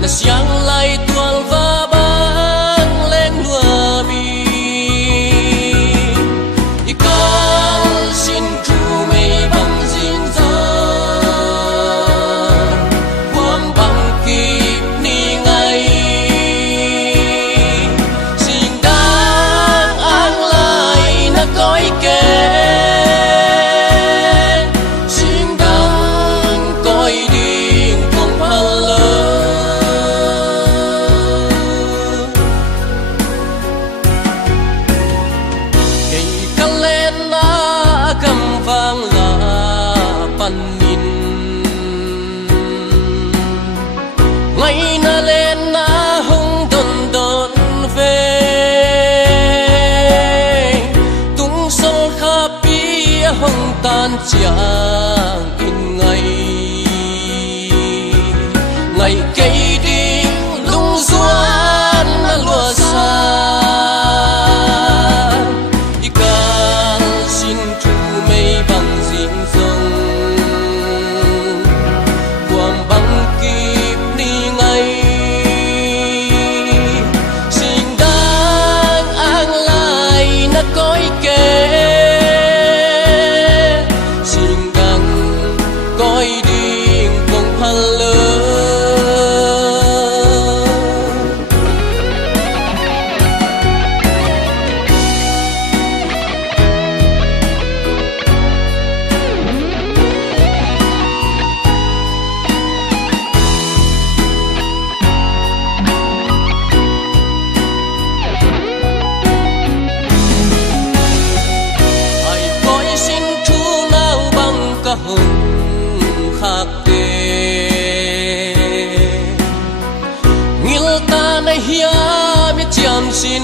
na siang lai tual va bang leng nua mi ikal sin tru mei bang jin za huam bang ki ni ngai sin dang ang lai na koi ke ngày na lên na hung đồn đồn về tung sông khắp bia hung tan chàng in ngày ngày cây đinh lung doan na lúa xa ikan xin tru mây bằng dịnh dông quam băng kịp ni ngày xin đang ang lại na cõi kề xin găng cõi điên cùng hal lơ hung khắc kề ngil ta nay hiam chạm xin